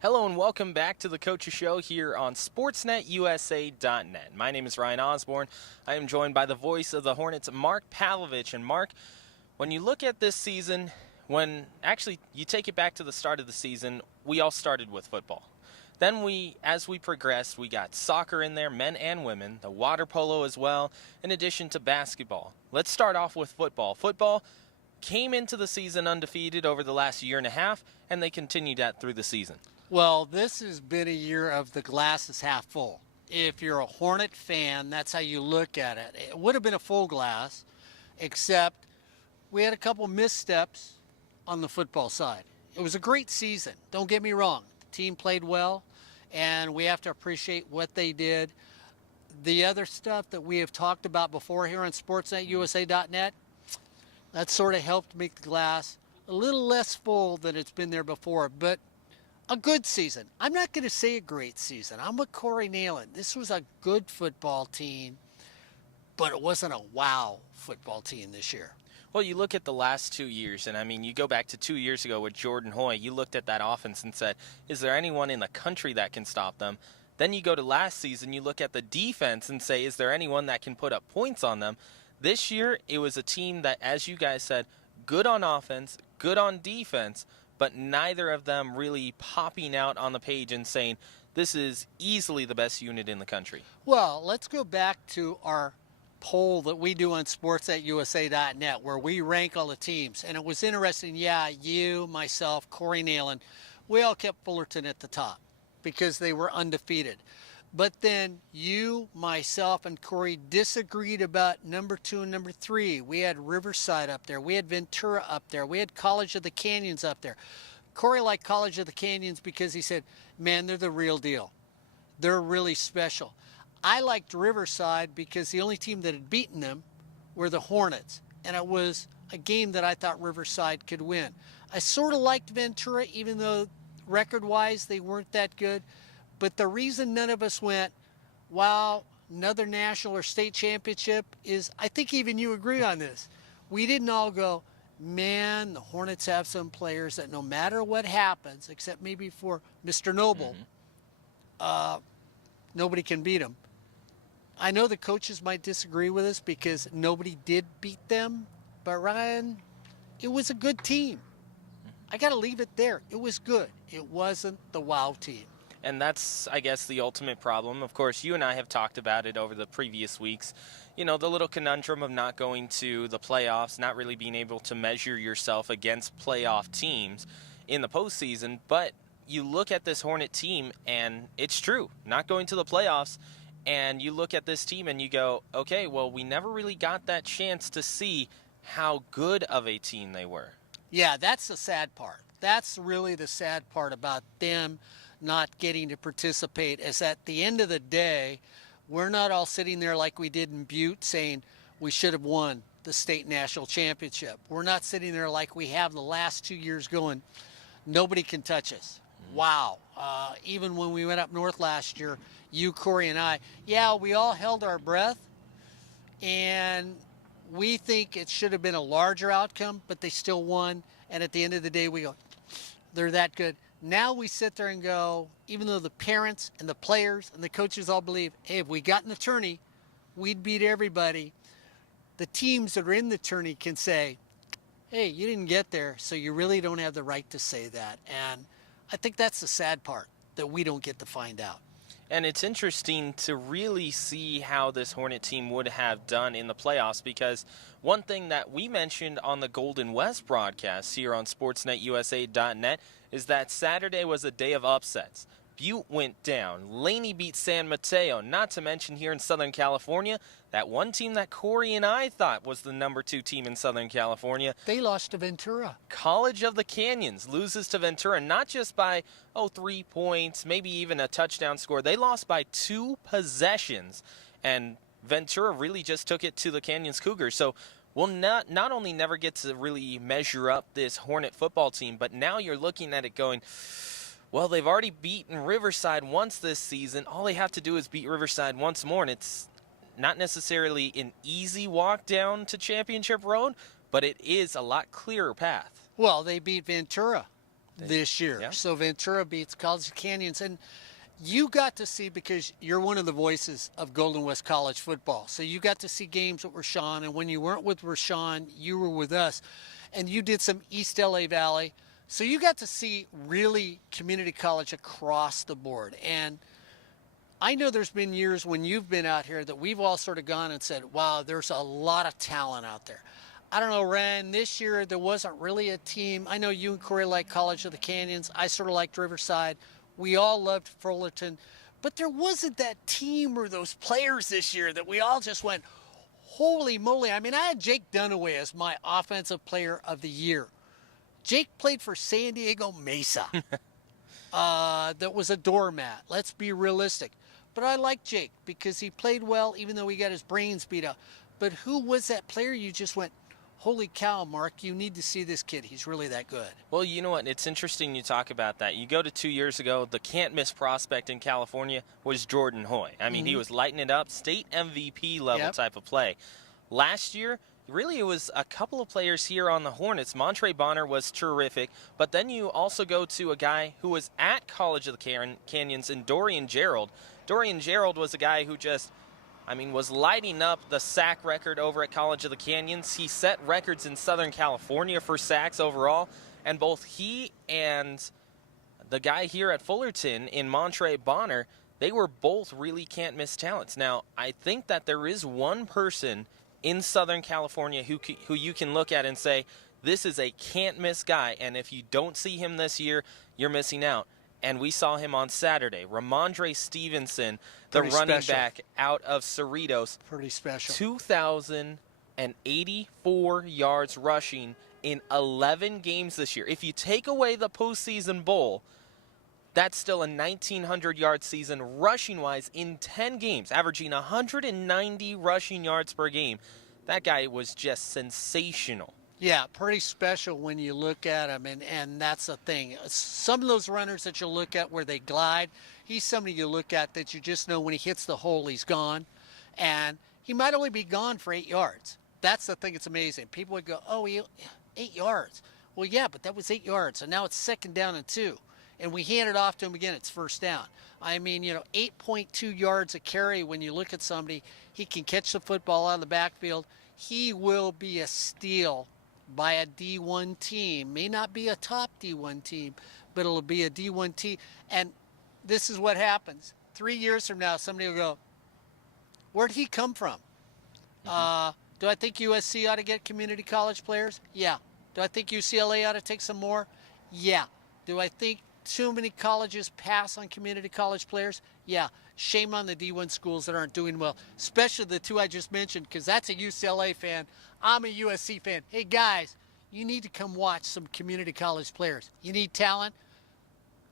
Hello and welcome back to the Coaches Show here on SportsNetUSA.net. My name is Ryan Osborne. I am joined by the voice of the Hornets, Mark Pavlovich. And Mark, when you look at this season, when actually you take it back to the start of the season, we all started with football. Then as we progressed, we got soccer in there, men and women, the water polo as well, in addition to basketball. Let's start off with football. Football came into the season undefeated over the last year and a half, and they continued that through the season. Well, this has been a year of the glass is half full. If you're a Hornet fan, that's how you look at it. It would have been a full glass, except we had a couple missteps on the football side. It was a great season. Don't get me wrong. The team played well, and we have to appreciate what they did. The other stuff that we have talked about before here on SportsNetUSA.net, that sort of helped make the glass a little less full than it's been there before. But a good season. I'm not going to say a great season. I'm with Corey Nealon. This was a good football team, but it wasn't a wow football team this year. Well, you look at the last 2 years, and I mean, you go back to 2 years ago with Jordan Hoy. You looked at that offense and said, is there anyone in the country that can stop them? Then you go to last season, you look at the defense and say, is there anyone that can put up points on them? This year, it was a team that, as you guys said, good on offense, good on defense, but neither of them really popping out on the page and saying, this is easily the best unit in the country. Well, let's go back to our poll that we do on sports.usa.net where we rank all the teams. And it was interesting. Yeah, you, myself, Corey Nealon, we all kept Fullerton at the top because they were undefeated. But then you, myself, and Corey disagreed about number 2 and number 3. We had Riverside up there. We had Ventura up there. We had College of the Canyons up there. Corey liked College of the Canyons because he said, man, they're the real deal. They're really special. I liked Riverside because the only team that had beaten them were the Hornets. And it was a game that I thought Riverside could win. I sort of liked Ventura, even though record-wise they weren't that good. But the reason none of us went, wow, another national or state championship is, I think even you agree on this. We didn't all go, man, the Hornets have some players that no matter what happens, except maybe for Mr. Noble, nobody can beat them. I know the coaches might disagree with us because nobody did beat them, but Ryan, it was a good team. I got to leave it there. It was good. It wasn't the wow team. And that's, I guess, the ultimate problem. Of course, you and I have talked about it over the previous weeks. You know, the little conundrum of not going to the playoffs, not really being able to measure yourself against playoff teams in the postseason. But you look at this Hornet team, and it's true, not going to the playoffs. And you look at this team and you go, okay, well, we never really got that chance to see how good of a team they were. Yeah, that's the sad part. That's really the sad part about them not getting to participate, is at the end of the day, we're not all sitting there like we did in Butte saying we should have won the state national championship. We're not sitting there like we have the last 2 years going, nobody can touch us. Wow. Even when we went up north last year, you, Corey, and I, yeah, we all held our breath, and we think it should have been a larger outcome, but they still won. And at the end of the day, we go, they're that good. Now we sit there and go, even though the parents and the players and the coaches all believe, hey, if we got in the tourney, we'd beat everybody. The teams that are in the tourney can say, hey, you didn't get there, so you really don't have the right to say that. And I think that's the sad part, that we don't get to find out. And it's interesting to really see how this Hornet team would have done in the playoffs, because one thing that we mentioned on the Golden West broadcast here on SportsNetUSA.net is that Saturday was a day of upsets. Butte went down. Laney beat San Mateo. Not to mention here in Southern California, that one team that Corey and I thought was the number 2 team in Southern California. They lost to Ventura. College of the Canyons loses to Ventura, not just by, 3 points, maybe even a touchdown score. They lost by 2 possessions, and Ventura really just took it to the Canyons Cougars. So we'll not only never get to really measure up this Hornet football team, but now you're looking at it going, well, they've already beaten Riverside once this season. All they have to do is beat Riverside once more, and it's not necessarily an easy walk down to championship road, but it is a lot clearer path. Well, they beat Ventura. this year. Yeah. So Ventura beats College of Canyons. And you got to see, because you're one of the voices of Golden West College football. So you got to see games with Rashawn. And when you weren't with Rashawn, you were with us. And you did some East LA Valley. So you got to see really community college across the board. And I know there's been years when you've been out here that we've all sort of gone and said, wow, there's a lot of talent out there. I don't know, Ryan, this year there wasn't really a team. I know you and Corey like College of the Canyons. I sort of liked Riverside. We all loved Fullerton. But there wasn't that team or those players this year that we all just went, holy moly. I mean, I had Jake Dunaway as my offensive player of the year. Jake played for San Diego Mesa. That was a doormat. Let's be realistic. But I like Jake because he played well even though he got his brains beat up. But who was that player you just went, holy cow, Mark, you need to see this kid. He's really that good. Well, you know what? It's interesting you talk about that. You go to 2 years ago, the can't-miss prospect in California was Jordan Hoy. I mean, he was lighting it up, state MVP level type of play. Last year, really it was a couple of players here on the Hornets. Montre Bonner was terrific, but then you also go to a guy who was at College of the Canyons in Dorian Gerald. Dorian Gerald was a guy who just, was lighting up the sack record over at College of the Canyons. He set records in Southern California for sacks overall, and both he and the guy here at Fullerton in Montre Bonner, they were both really can't-miss talents. Now, I think that there is one person in Southern California who you can look at and say, this is a can't-miss guy, and if you don't see him this year, you're missing out. And we saw him on Saturday. Ramondre Stevenson, the running back out of Cerritos. Pretty special. 2,084 yards rushing in 11 games this year. If you take away the postseason bowl, that's still a 1,900-yard season rushing-wise in 10 games, averaging 190 rushing yards per game. That guy was just sensational. Yeah, pretty special when you look at him, and that's the thing. Some of those runners that you look at where they glide, he's somebody you look at that you just know when he hits the hole, he's gone. And he might only be gone for 8 yards. That's the thing that's amazing. People would go, oh, 8 yards. Well, yeah, but that was 8 yards, and now it's 2nd down and 2. And we hand it off to him again, it's 1st down. 8.2 yards a carry when you look at somebody. He can catch the football out of the backfield. He will be a steal by a D1 team. May not be a top D1 team, but it'll be a D1 team. And this is what happens. 3 years from now, somebody will go, where'd he come from? Do I think USC ought to get community college players? Yeah. Do I think UCLA ought to take some more? Yeah. Do I think too many colleges pass on community college players? Yeah. Shame on the D1 schools that aren't doing well, especially the two I just mentioned, because that's a UCLA fan. I'm a USC fan. Hey, guys, you need to come watch some community college players. You need talent?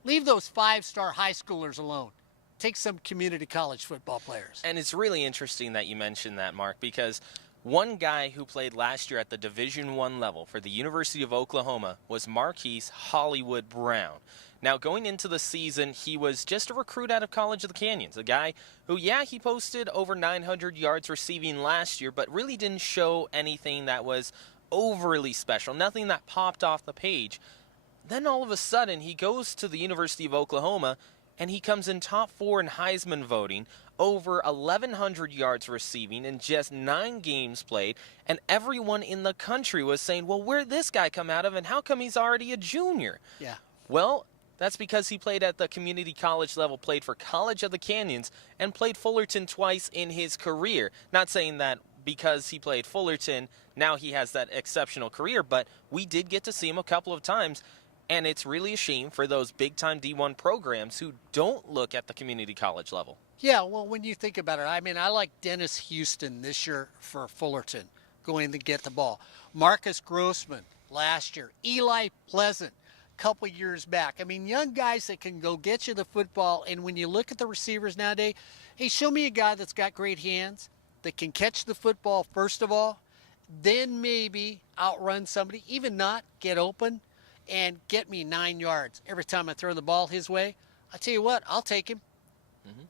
Leave those 5-star high schoolers alone. Take some community college football players. And it's really interesting that you mentioned that, Mark, because one guy who played last year at the Division I level for the University of Oklahoma was Marquise Hollywood Brown. Now, going into the season, he was just a recruit out of College of the Canyons, a guy who, he posted over 900 yards receiving last year, but really didn't show anything that was overly special, nothing that popped off the page. Then all of a sudden, he goes to the University of Oklahoma, and he comes in top 4 in Heisman voting, over 1,100 yards receiving in just 9 games played, and everyone in the country was saying, well, where'd this guy come out of, and how come he's already a junior? Yeah. Well, that's because he played at the community college level, played for College of the Canyons, and played Fullerton twice in his career. Not saying that because he played Fullerton, now he has that exceptional career, but we did get to see him a couple of times, and it's really a shame for those big-time D1 programs who don't look at the community college level. Yeah, well, when you think about it, I like Dennis Houston this year for Fullerton going to get the ball. Marcus Grossman last year. Eli Pleasant couple years back. Young guys that can go get you the football, and when you look at the receivers nowadays, hey, show me a guy that's got great hands, that can catch the football first of all, then maybe outrun somebody, even not get open, and get me 9 yards every time I throw the ball his way. I tell you what, I'll take him.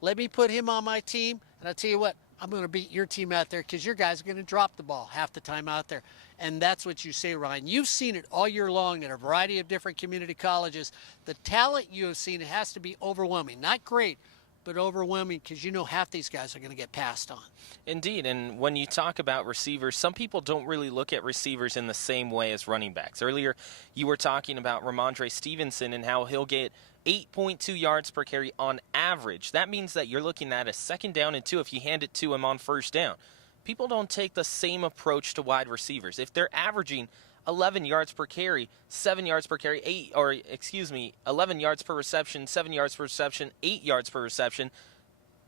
Let me put him on my team, and I tell you what, I'm going to beat your team out there because your guys are going to drop the ball half the time out there. And that's what you say, Ryan. You've seen it all year long at a variety of different community colleges. The talent you have seen, it has to be overwhelming. Not great, but overwhelming, because you know half these guys are going to get passed on. Indeed, and when you talk about receivers, some people don't really look at receivers in the same way as running backs. Earlier, you were talking about Ramondre Stevenson and how he'll get 8.2 yards per carry on average. That means that you're looking at a 2nd down and 2 if you hand it to him on 1st down. People don't take the same approach to wide receivers. If they're averaging 11 yards per carry, 7 yards per carry, 11 yards per reception, 7 yards per reception, 8 yards per reception,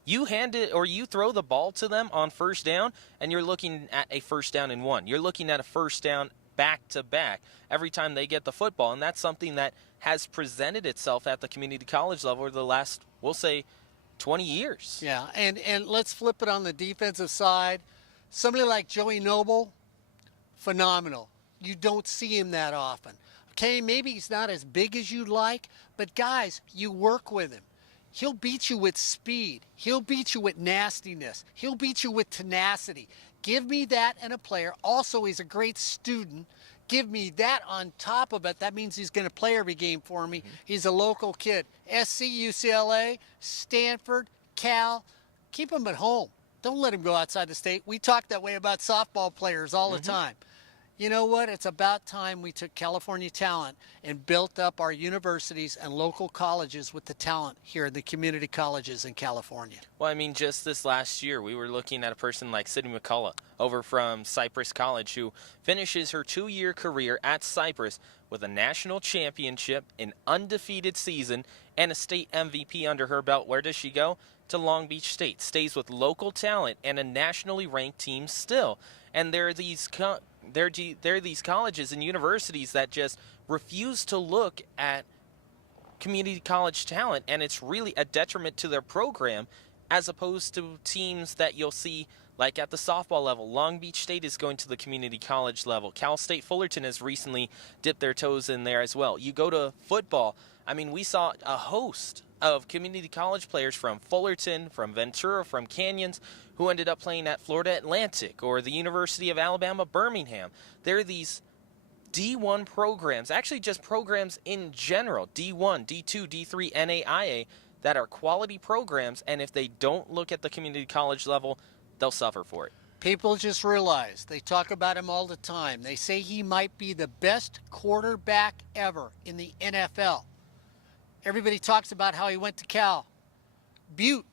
you hand it or you throw the ball to them on 1st down, and you're looking at a 1st down and 1. You're looking at a 1st down back-to-back every time they get the football, and that's something that has presented itself at the community college level over the last, we'll say, 20 years. Yeah, and let's flip it on the defensive side. Somebody like Joey Noble, phenomenal. You don't see him that often. Okay, maybe he's not as big as you'd like, but guys, you work with him. He'll beat you with speed. He'll beat you with nastiness. He'll beat you with tenacity. Give me that in a player. Also, he's a great student. Give me that on top of it. That means he's going to play every game for me. He's a local kid. SC, UCLA, Stanford, Cal. Keep him at home. Don't let him go outside the state. We talk that way about softball players all the time. You know what? It's about time we took California talent and built up our universities and local colleges with the talent here in the community colleges in California. Well, I mean, just this last year, we were looking at a person like Sydney McCullough over from Cypress College, who finishes her 2-year career at Cypress with a national championship, an undefeated season, and a state MVP under her belt. Where does she go? To Long Beach State. Stays with local talent and a nationally ranked team still. And there are these colleges and universities that just refuse to look at community college talent, and it's really a detriment to their program, as opposed to teams that you'll see like at the softball level. Long Beach State is going to the community college level. Cal State Fullerton has recently dipped their toes in there as well. You go to football, I mean, we saw a host of community college players from Fullerton, from Ventura, from Canyons, who ended up playing at Florida Atlantic or the University of Alabama, Birmingham. There are these D1 programs, actually just programs in general, D1, D2, D3, NAIA, that are quality programs, and if they don't look at the community college level, they'll suffer for it. People just realize, they talk about him all the time. They say he might be the best quarterback ever in the NFL. Everybody talks about how he went to Cal. Butte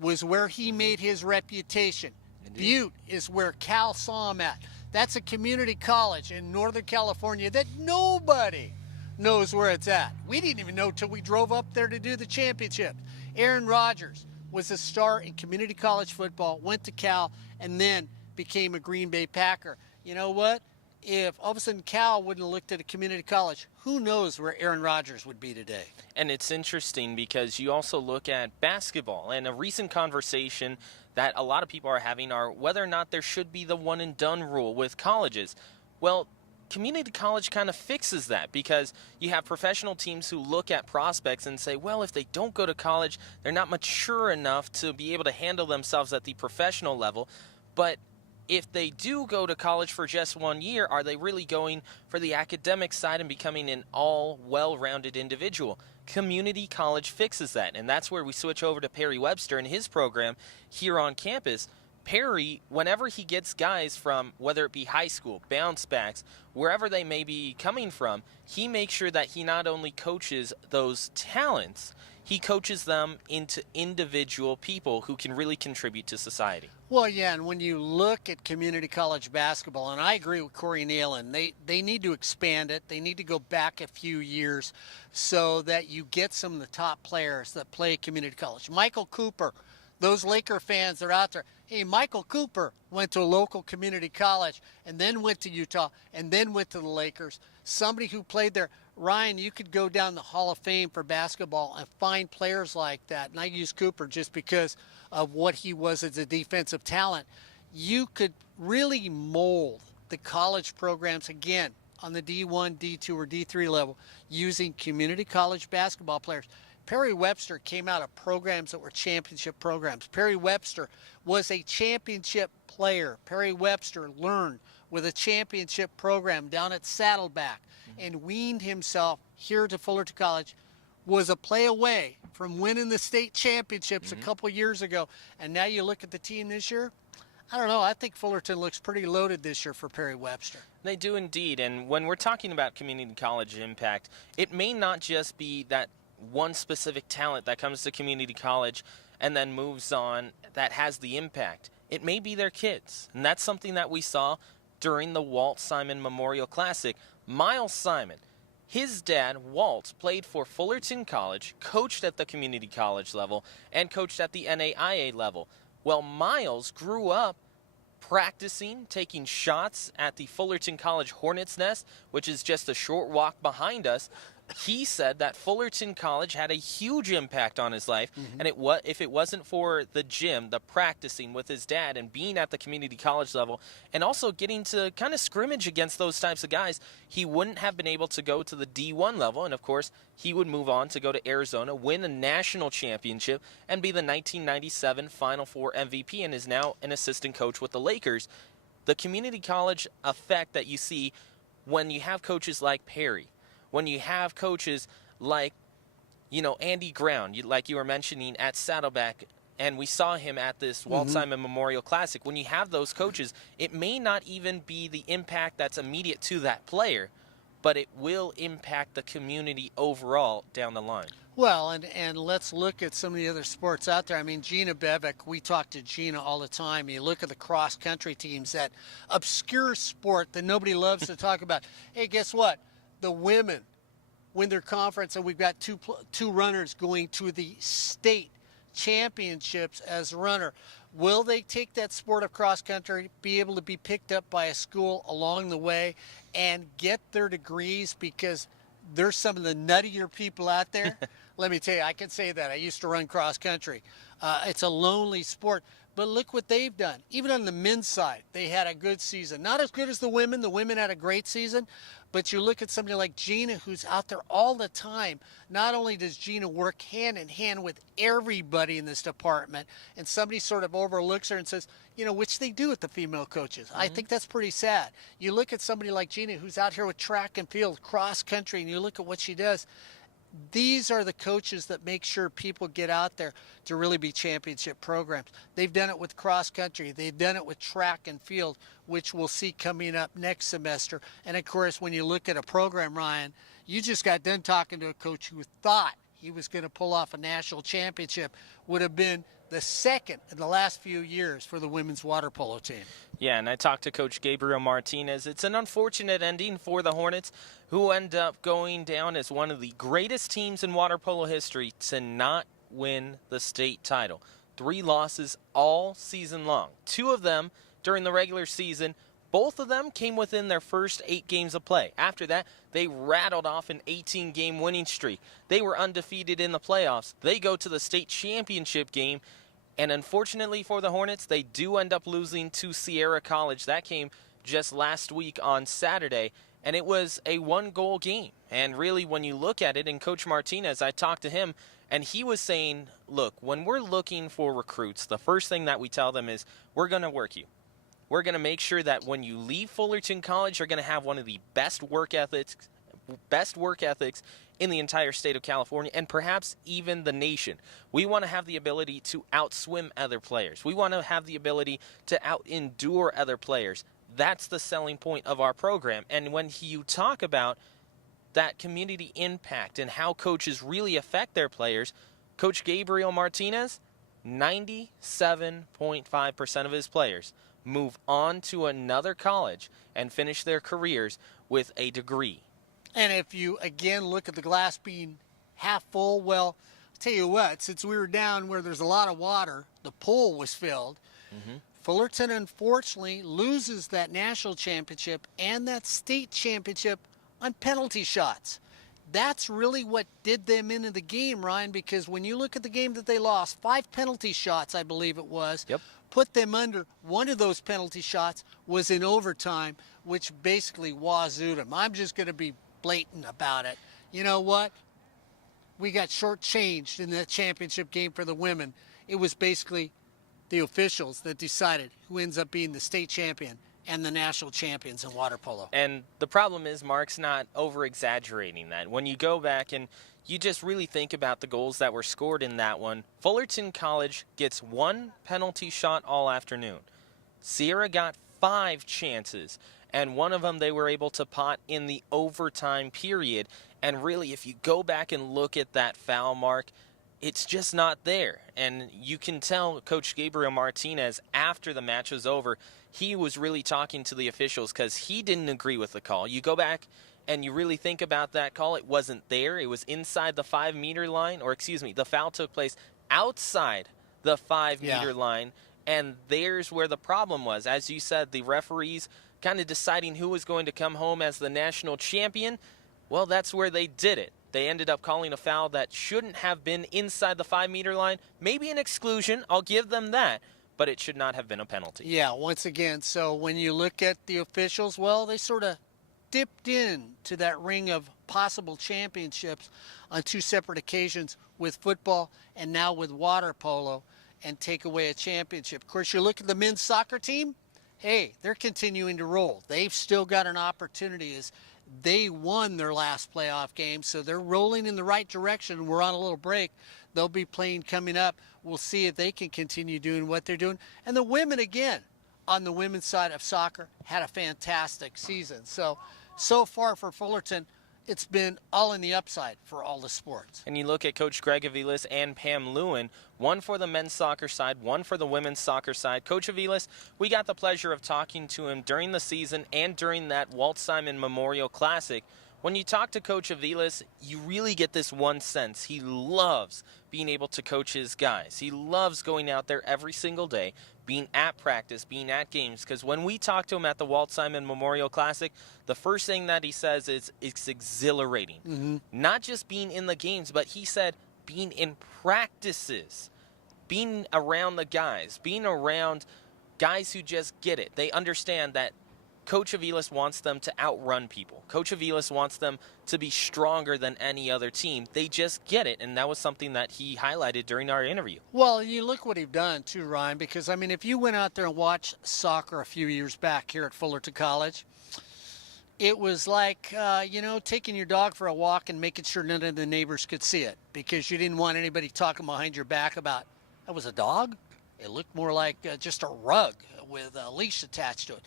was where he made his reputation. Indeed. Butte is where Cal saw him at. That's a community college in Northern California that nobody knows where it's at. We didn't even know till we drove up there to do the championship. Aaron Rodgers was a star in community college football, went to Cal, and then became a Green Bay Packer. You know what? If all of a sudden Cal wouldn't have looked at a community college, who knows where Aaron Rodgers would be today? And it's interesting because you also look at basketball, and a recent conversation that a lot of people are having are whether or not there should be the one and done rule with colleges. Well, community college kind of fixes that, because you have professional teams who look at prospects and say, well, if they don't go to college, they're not mature enough to be able to handle themselves at the professional level. But if they do go to college for just 1 year, are they really going for the academic side and becoming an all well-rounded individual? Community college fixes that, and that's where we switch over to Perry Webster and his program here on campus. Perry, whenever he gets guys from, whether it be high school, bounce backs, wherever they may be coming from, he makes sure that he not only coaches those talents, he coaches them into individual people who can really contribute to society. Well, yeah, and when you look at community college basketball, and I agree with Corey Nealon, they need to expand it. They need to go back a few years so that you get some of the top players that play community college. Michael Cooper, those Laker fans that are out there, hey, Michael Cooper went to a local community college and then went to Utah and then went to the Lakers. Somebody who played there. Ryan, you could go down the Hall of Fame for basketball and find players like that. And I use Cooper just because of what he was as a defensive talent. You could really mold the college programs, again, on the D1, D2, or D3 level using community college basketball players. Perry Webster came out of programs that were championship programs. Perry Webster was a championship player. Perry Webster learned with a championship program down at Saddleback and weaned himself here to Fullerton College, was a play away from winning the state championships a couple years ago. And now you look at the team this year, I don't know. I think Fullerton looks pretty loaded this year for Perry Webster. They do indeed. And when we're talking about community college impact, it may not just be that one specific talent that comes to community college and then moves on that has the impact. It may be their kids. And that's something that we saw during the Walt Simon Memorial Classic. Miles Simon, his dad, Walt, played for Fullerton College, coached at the community college level, and coached at the NAIA level. Well, Miles grew up practicing, taking shots at the Fullerton College Hornets Nest, which is just a short walk behind us. He said that Fullerton College had a huge impact on his life, and if it wasn't for the gym, the practicing with his dad and being at the community college level, and also getting to kind of scrimmage against those types of guys, he wouldn't have been able to go to the D1 level, and of course, he would move on to go to Arizona, win a national championship, and be the 1997 Final Four MVP, and is now an assistant coach with the Lakers. The community college effect that you see when you have coaches like Perry, when you have coaches like, Andy Ground, like you were mentioning at Saddleback, and we saw him at this Walt Simon Memorial Classic. When you have those coaches, it may not even be the impact that's immediate to that player, but it will impact the community overall down the line. Well, and let's look at some of the other sports out there. I mean, Gina Bevick, we talk to Gina all the time. You look at the cross-country teams, that obscure sport that nobody loves to talk about. Hey, guess what? The women win their conference, and we've got two runners going to the state championships as a runner. Will they take that sport of cross country, be able to be picked up by a school along the way and get their degrees because there's some of the nuttier people out there? Let me tell you, I can say that. I used to run cross country. It's a lonely sport. But look what they've done. Even on the men's side, they had a good season. Not as good as the women. The women had a great season. But you look at somebody like Gina, who's out there all the time. Not only does Gina work hand in hand with everybody in this department, and somebody sort of overlooks her and says, which they do with the female coaches. I think that's pretty sad. You look at somebody like Gina, who's out here with track and field, cross country, and you look at what she does. These are the coaches that make sure people get out there to really be championship programs. They've done it with cross country. They've done it with track and field, which we'll see coming up next semester. And of course, when you look at a program, Ryan, you just got done talking to a coach who thought he was going to pull off a national championship, would have been the second in the last few years for the women's water polo team. Yeah, and I talked to Coach Gabriel Martinez. It's an unfortunate ending for the Hornets, who end up going down as one of the greatest teams in water polo history to not win the state title. 3 losses all season long. 2 of them during the regular season. Both of them came within their first 8 games of play. After that, they rattled off an 18-game winning streak. They were undefeated in the playoffs. They go to the state championship game, and unfortunately for the Hornets, they do end up losing to Sierra College. That came just last week on Saturday, and it was a 1-goal game. And really, when you look at it, and Coach Martinez, I talked to him, and he was saying, look, when we're looking for recruits, the first thing that we tell them is, we're going to work you. We're going to make sure that when you leave Fullerton College, you're going to have one of the best work ethics in the entire state of California, and perhaps even the nation. We want to have the ability to outswim other players. We want to have the ability to out-endure other players. That's the selling point of our program. And when you talk about that community impact and how coaches really affect their players, Coach Gabriel Martinez, 97.5% of his players move on to another college and finish their careers with a degree. And if you, again, look at the glass being half full, well, I'll tell you what, since we were down where there's a lot of water, the pool was filled. Fullerton, unfortunately, loses that national championship and that state championship on penalty shots. That's really what did them into the game, Ryan, because when you look at the game that they lost, 5 penalty shots, I believe it was, put them under. One of those penalty shots was in overtime, which basically wazooed them. I'm just going to be blatant about it. You know what? we got shortchanged in that championship game for the women. It was basically the officials that decided who ends up being the state champion and the national champions in water polo. And the problem is Mark's not over-exaggerating that. When you go back and you just really think about the goals that were scored in that one, Fullerton College gets 1 penalty shot all afternoon. Sierra got 5 chances, and one of them they were able to pot in the overtime period. And really, if you go back and look at that foul, Mark, it's just not there. And you can tell Coach Gabriel Martinez, after the match was over, he was really talking to the officials because he didn't agree with the call. You go back and you really think about that call, it wasn't there. It was inside the 5-meter line, or excuse me, the foul took place outside the 5-meter line. And there's where the problem was. As you said, the referees kind of deciding who was going to come home as the national champion. Well, that's where they did it. They ended up calling a foul that shouldn't have been inside the 5-meter line. Maybe an exclusion, I'll give them that, but it should not have been a penalty. Yeah, once again, so when you look at the officials, well, they sort of dipped in to that ring of possible championships on 2 separate occasions with football and now with water polo, and take away a championship. Of course, you look at the men's soccer team, hey, they're continuing to roll. They've still got an opportunity as they won their last playoff game, so they're rolling in the right direction. We're on a little break. They'll be playing coming up. We'll see if they can continue doing what they're doing. And the women, again, on the women's side of soccer, had a fantastic season. So far for Fullerton, it's been all in the upside for all the sports. And you look at Coach Greg Aviles and Pam Lewin, one for the men's soccer side, one for the women's soccer side. Coach Aviles, we got the pleasure of talking to him during the season and during that Walt Simon Memorial Classic. When you talk to Coach Aviles, you really get this one sense. He loves being able to coach his guys. He loves going out there every single day, being at practice, being at games. Because when we talk to him at the Walt Simon Memorial Classic, the first thing that he says is it's exhilarating. Mm-hmm. Not just being in the games, but he said being in practices, being around the guys, being around guys who just get it. They understand that Coach Aviles wants them to outrun people. Coach Aviles wants them to be stronger than any other team. They just get it, and that was something that he highlighted during our interview. Well, you look what he's done, too, Ryan, because, I mean, if you went out there and watched soccer a few years back here at Fullerton College, it was like, taking your dog for a walk and making sure none of the neighbors could see it because you didn't want anybody talking behind your back about, that was a dog? It looked more like just a rug with a leash attached to it.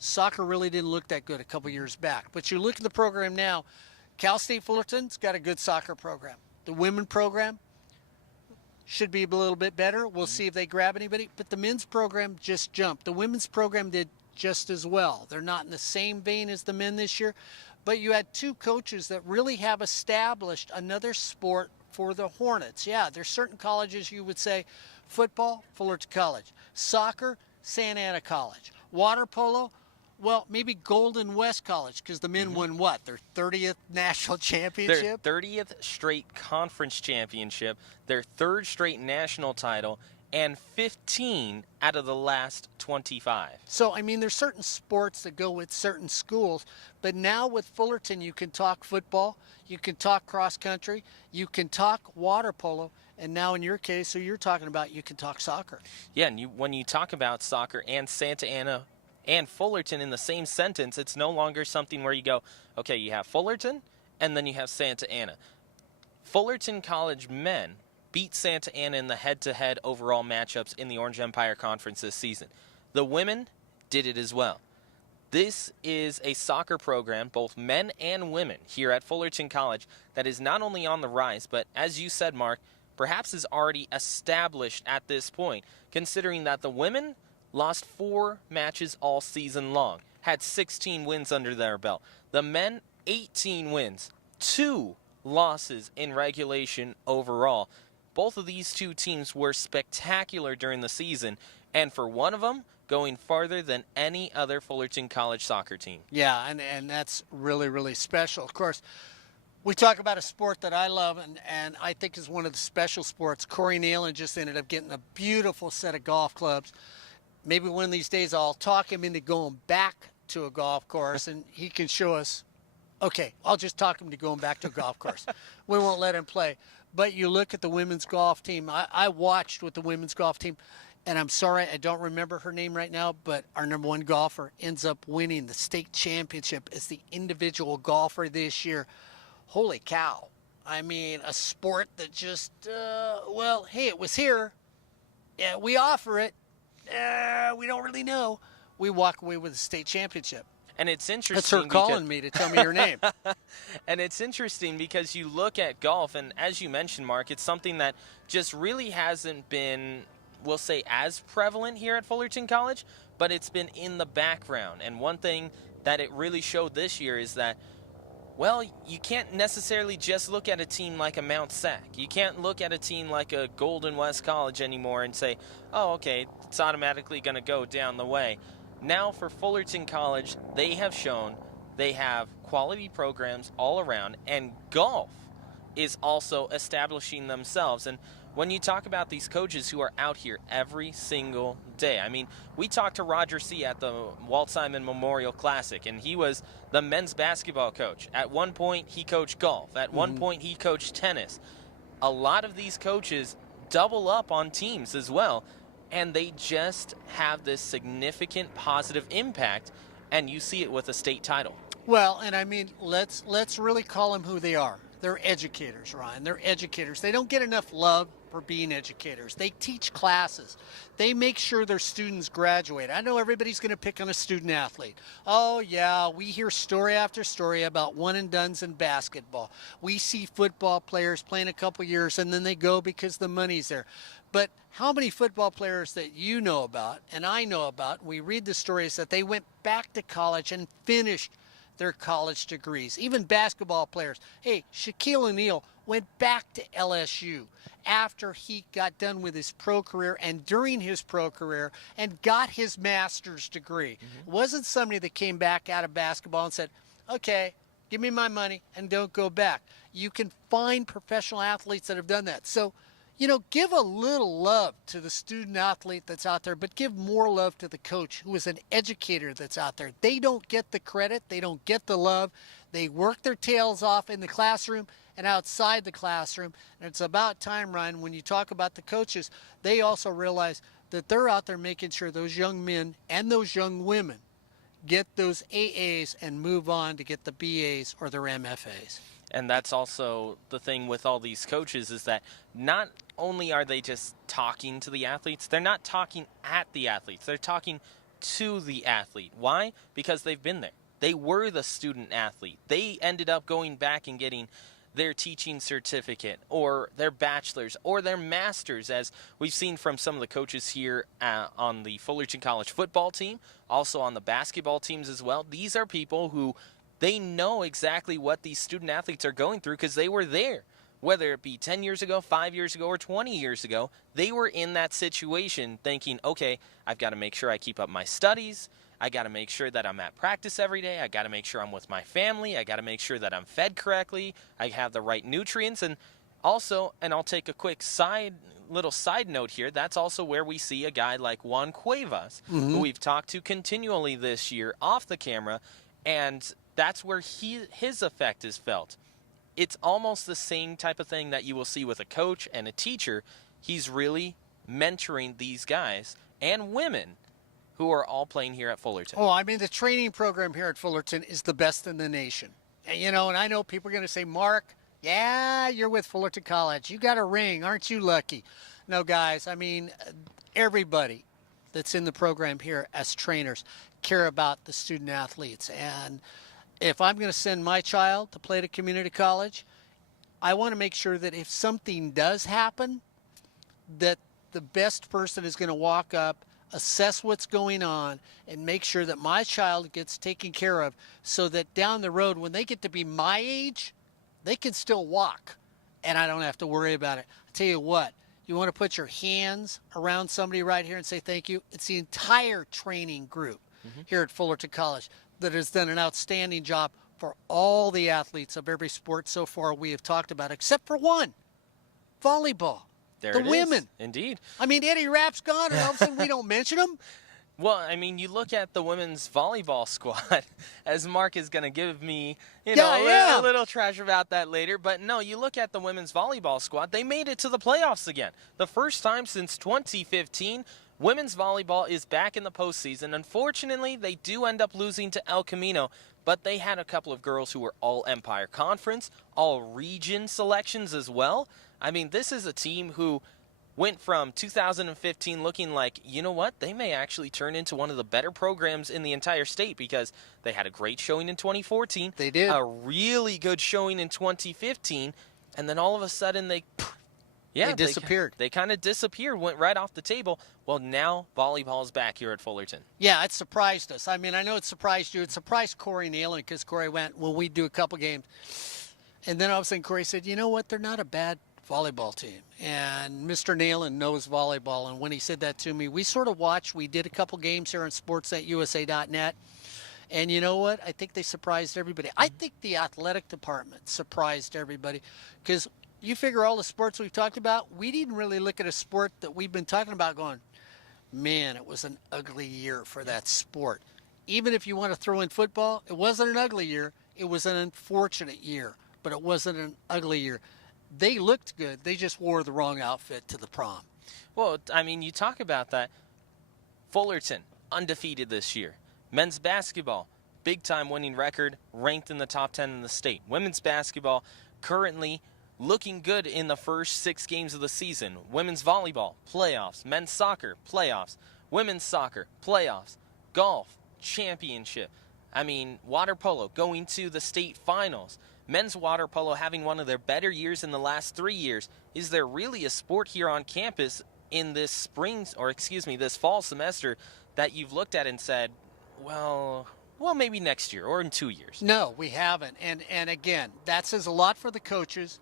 Soccer really didn't look that good a couple years back. But you look at the program now, Cal State Fullerton's got a good soccer program. The women program should be a little bit better. We'll see if they grab anybody. But the men's program just jumped. The women's program did just as well. They're not in the same vein as the men this year. But you had 2 coaches that really have established another sport for the Hornets. Yeah, there's certain colleges you would say, football, Fullerton College. Soccer, Santa Ana College. Water polo, well, maybe Golden West College, because the men won what? Their 30th national championship? Their 30th straight conference championship, their 3rd straight national title, and 15 out of the last 25. So, I mean, there's certain sports that go with certain schools, but now with Fullerton, you can talk football, you can talk cross country, you can talk water polo, and now in your case, so you're talking about, you can talk soccer. Yeah, and when you talk about soccer and Santa Ana and Fullerton in the same sentence, it's no longer something where you go, okay, you have Fullerton, and then you have Santa Ana. Fullerton College men beat Santa Ana in the head-to-head overall matchups in the Orange Empire Conference this season. The women did it as well. This is a soccer program, both men and women, here at Fullerton College that is not only on the rise, but as you said, Mark, perhaps is already established at this point, considering that the women lost 4 matches all season long, had 16 wins under their belt. The men, 18 wins, 2 losses in regulation overall. Both of these 2 teams were spectacular during the season, and for one of them, going farther than any other Fullerton College soccer team. Yeah, and that's really, really special. Of course, we talk about a sport that I love and I think is one of the special sports. Corey Nalen just ended up getting a beautiful set of golf clubs. Maybe one of these days I'll talk him into going back to a golf course and he can show us Okay, I'll just talk him to going back to a golf course. We won't let him play. But you look at the women's golf team. I watched with the women's golf team, and I'm sorry I don't remember her name right now, but our number one golfer ends up winning the state championship as the individual golfer this year. Holy cow. I mean, a sport that just, well, hey, it was here. Yeah, we offer it. We don't really know. We walk away with a state championship. And it's interesting. That's her calling me to tell me her name. And it's interesting because you look at golf, and as you mentioned, Mark, it's something that just really hasn't been, we'll say, as prevalent here at Fullerton College, but it's been in the background. And one thing that it really showed this year is that, well, you can't necessarily just look at a team like a Mount Sac. You can't look at a team like a Golden West College anymore and say, oh, okay, it's automatically going to go down the way. Now for Fullerton College, they have shown they have quality programs all around, and golf is also establishing themselves. And when you talk about these coaches who are out here every single day, I mean, we talked to Roger C. at the Walt Simon Memorial Classic, and he was the men's basketball coach. At one point, he coached golf. At one point, he coached tennis. A lot of these coaches double up on teams as well, and they just have this significant positive impact, and you see it with a state title. Well, and I mean, let's really call them who they are. They're educators, Ryan. They're educators. They don't get enough love for being educators. They teach classes. They make sure their students graduate. I know everybody's going to pick on a student athlete. Oh, yeah, we hear story after story about one-and-dones in basketball. We see football players playing a couple years, and then they go because the money's there. But how many football players that you know about and I know about, we read the stories that they went back to college and finished their college degrees. Even basketball players. Hey, Shaquille O'Neal went back to LSU after he got done with his pro career and during his pro career and got his master's degree. It wasn't somebody that came back out of basketball and said, okay, give me my money and don't go back. You can find professional athletes that have done that. So, you know, give a little love to the student athlete that's out there, but give more love to the coach who is an educator that's out there. They don't get the credit. They don't get the love. They work their tails off in the classroom and outside the classroom. And it's about time, Ryan, when you talk about the coaches, they also realize that they're out there making sure those young men and those young women get those AAs and move on to get the BAs or their MFAs. And that's also the thing with all these coaches is that not only are they just talking to the athletes, they're not talking at the athletes. They're talking to the athlete. Why? Because they've been there. They were the student athlete. They ended up going back and getting their teaching certificate or their bachelor's or their master's, as we've seen from some of the coaches here on the Fullerton College football team, also on the basketball teams as well. These are people who they know exactly what these student athletes are going through because they were there. Whether it be 10 years ago, 5 years ago, or 20 years ago, they were in that situation thinking, okay, I've got to make sure I keep up my studies. I got to make sure that I'm at practice every day. I got to make sure I'm with my family. I got to make sure that I'm fed correctly. I have the right nutrients. And also, and I'll take a quick little side note here, that's also where we see a guy like Juan Cuevas, who we've talked to continually this year off the camera, and that's where his effect is felt. It's almost the same type of thing that you will see with a coach and a teacher. He's really mentoring these guys and women who are all playing here at Fullerton. Oh, I mean, the training program here at Fullerton is the best in the nation. And, you know, and I know people are going to say, Mark, yeah, you're with Fullerton College. You got a ring. Aren't you lucky? No, guys, I mean, everybody that's in the program here as trainers care about the student athletes. And if I'm going to send my child to play at a community college, I want to make sure that if something does happen, that the best person is going to walk up, assess what's going on, and make sure that my child gets taken care of so that down the road, when they get to be my age, they can still walk, and I don't have to worry about it. I tell you what, you want to put your hands around somebody right here and say thank you. It's the entire training group here at Fullerton College that has done an outstanding job for all the athletes of every sport so far we have talked about, except for one, volleyball. There the it women. is. Indeed. I mean, Eddie Rapp's gone, and all of a sudden we don't mention them. Well, I mean, you look at the women's volleyball squad, as Mark is going to give me, Yeah. a little trash about that later. But no, you look at the women's volleyball squad, they made it to the playoffs again. The first time since 2015, women's volleyball is back in the postseason. Unfortunately, they do end up losing to El Camino, but they had a couple of girls who were all Empire Conference, all region selections as well. I mean, this is a team who went from 2015 looking like, you know what, they may actually turn into one of the better programs in the entire state because they had a great showing in 2014. They did. A really good showing in 2015. And then all of a sudden they disappeared. They kind of disappeared, went right off the table. Well, now volleyball's back here at Fullerton. Yeah, it surprised us. I mean, I know it surprised you. It surprised Corey Nealon because Corey went, well, we do a couple games. And then all of a sudden Corey said, you know what, they're not a bad volleyball team. And Mr. Nealon knows volleyball. And when he said that to me, we sort of watched. We did a couple games here on sports@usa.net. And you know what? I think they surprised everybody. I think the athletic department surprised everybody because you figure all the sports we've talked about, we didn't really look at a sport that we've been talking about going, man, it was an ugly year for that sport. Even if you want to throw in football, it wasn't an ugly year. It was an unfortunate year, but it wasn't an ugly year. They looked good. They just wore the wrong outfit to the prom. Well, I mean, you talk about that. Fullerton, undefeated this year. Men's basketball, big-time winning record, ranked in the top 10 in the state. Women's basketball, currently looking good in the first 6 games of the season. Women's volleyball, playoffs. Men's soccer, playoffs. Women's soccer, playoffs. Golf, championship. I mean, water polo, going to the state finals. Men's water polo having one of their better years in the last 3 years. Is there really a sport here on campus in this this fall semester that you've looked at and said, well, maybe next year or in 2 years? No, we haven't. And again, that says a lot for the coaches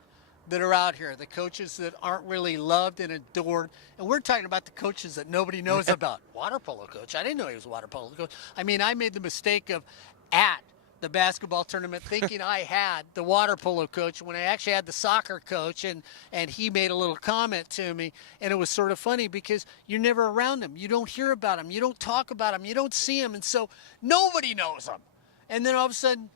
that are out here, the coaches that aren't really loved and adored. And we're talking about the coaches that nobody knows about. Water polo coach. I didn't know he was a water polo coach. I mean, I made the mistake of at the basketball tournament thinking I had the water polo coach when I actually had the soccer coach, and he made a little comment to me, and it was sort of funny because you're never around him. You don't hear about him. You don't talk about him. You don't see him, and so nobody knows him. And then all of a sudden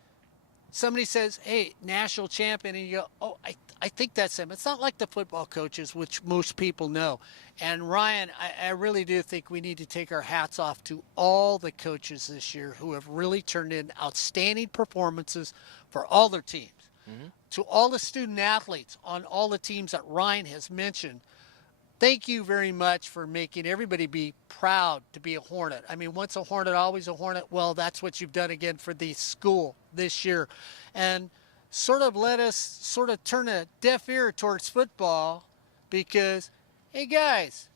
somebody says, hey, national champion, and you go, oh, I think that's him. It's not like the football coaches, which most people know. And Ryan, I really do think we need to take our hats off to all the coaches this year who have really turned in outstanding performances for all their teams. Mm-hmm. To all the student athletes on all the teams that Ryan has mentioned, thank you very much for making everybody be proud to be a Hornet. I mean, once a Hornet, always a Hornet. Well, that's what you've done again for the school this year. And sort of let us sort of turn a deaf ear towards football because, hey, guys,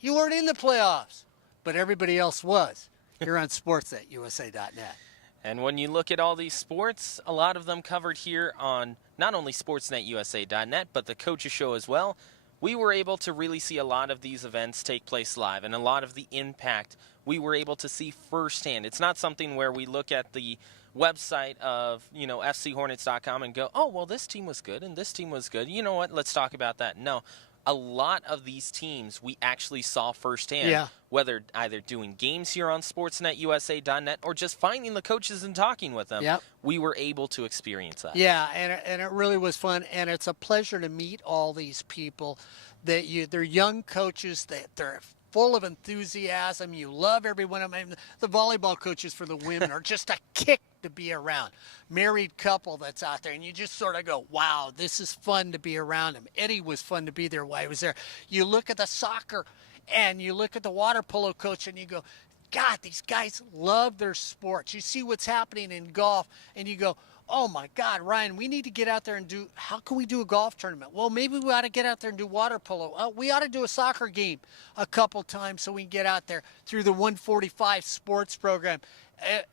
you weren't in the playoffs, but everybody else was. Here on sports@usa.net. And when you look at all these sports, a lot of them covered here on not only sportsnetusa.net, but the Coaches Show as well. We were able to really see a lot of these events take place live, and a lot of the impact we were able to see firsthand. It's not something where we look at the website of, fchornets.com and go, oh, well, this team was good and this team was good. You know what? Let's talk about that. No, a lot of these teams we actually saw firsthand, whether either doing games here on sportsnetusa.net or just finding the coaches and talking with them. Yep. We were able to experience that. Yeah, and it really was fun, and it's a pleasure to meet all these people. They're young coaches. They're full of enthusiasm. You love every one of them. The volleyball coaches for the women are just a kick to be around. Married couple that's out there, and you just sort of go, wow, this is fun to be around him. Eddie was fun to be there while he was there. You look at the soccer, and you look at the water polo coach, and you go, God, these guys love their sports. You see what's happening in golf, and you go, oh my God, Ryan, we need to get out there and how can we do a golf tournament? Well, maybe we ought to get out there and do water polo. We ought to do a soccer game a couple times so we can get out there through the 145 sports program.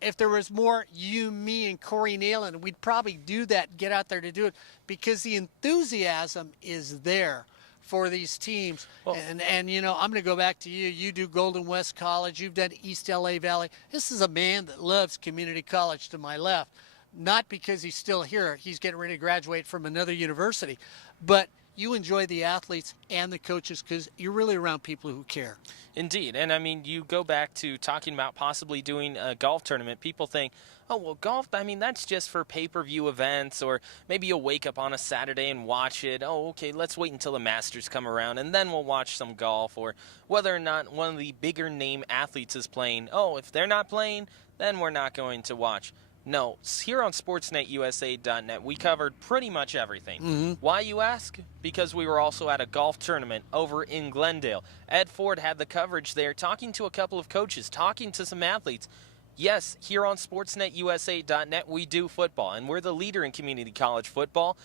If there was more you, me, and Corey Nealon, we'd probably do that, get out there to do it because the enthusiasm is there for these teams. Well, and I'm going to go back to you. You do Golden West College. You've done East LA Valley. This is a man that loves community college to my left. Not because he's still here. He's getting ready to graduate from another university. But you enjoy the athletes and the coaches because you're really around people who care. Indeed. And I mean, you go back to talking about possibly doing a golf tournament. People think, oh, well, golf, I mean, that's just for pay-per-view events, or maybe you'll wake up on a Saturday and watch it. Oh, okay, let's wait until the Masters come around, and then we'll watch some golf. Or whether or not one of the bigger name athletes is playing, oh, if they're not playing, then we're not going to watch. No, here on SportsNetUSA.net, we covered pretty much everything. Why, you ask? Because we were also at a golf tournament over in Glendale. Ed Ford had the coverage there, talking to a couple of coaches, talking to some athletes. Yes, here on SportsNetUSA.net, we do football, and we're the leader in community college football.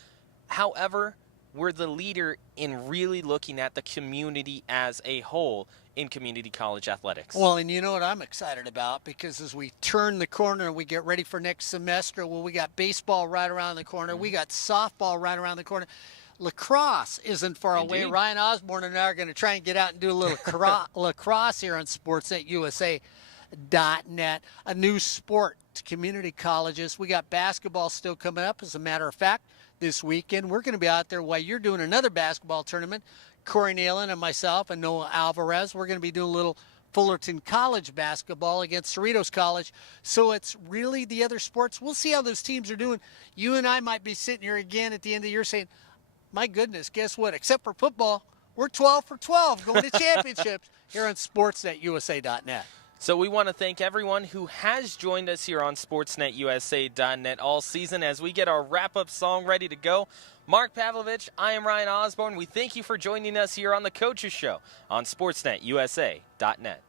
However, we're the leader in really looking at the community as a whole in community college athletics. Well, and you know what I'm excited about, because as we turn the corner and we get ready for next semester, well, we got baseball right around the corner. We got softball right around the corner. Lacrosse isn't far away. Ryan Osborne and I are going to try and get out and do a little lacrosse here on SportsNetUSA.net, a new sport to community colleges. We got basketball still coming up, as a matter of fact, this weekend. We're going to be out there while you're doing another basketball tournament. Corey Nalen and myself and Noah Alvarez, we're going to be doing a little Fullerton College basketball against Cerritos College. So it's really the other sports. We'll see how those teams are doing. You and I might be sitting here again at the end of the year saying, my goodness, guess what? Except for football, we're 12 for 12 going to championships here on SportsNetUSA.net. So we want to thank everyone who has joined us here on SportsNetUSA.net all season as we get our wrap-up song ready to go. Mark Pavlovich, I am Ryan Osborne. We thank you for joining us here on The Coaches Show on SportsNetUSA.net.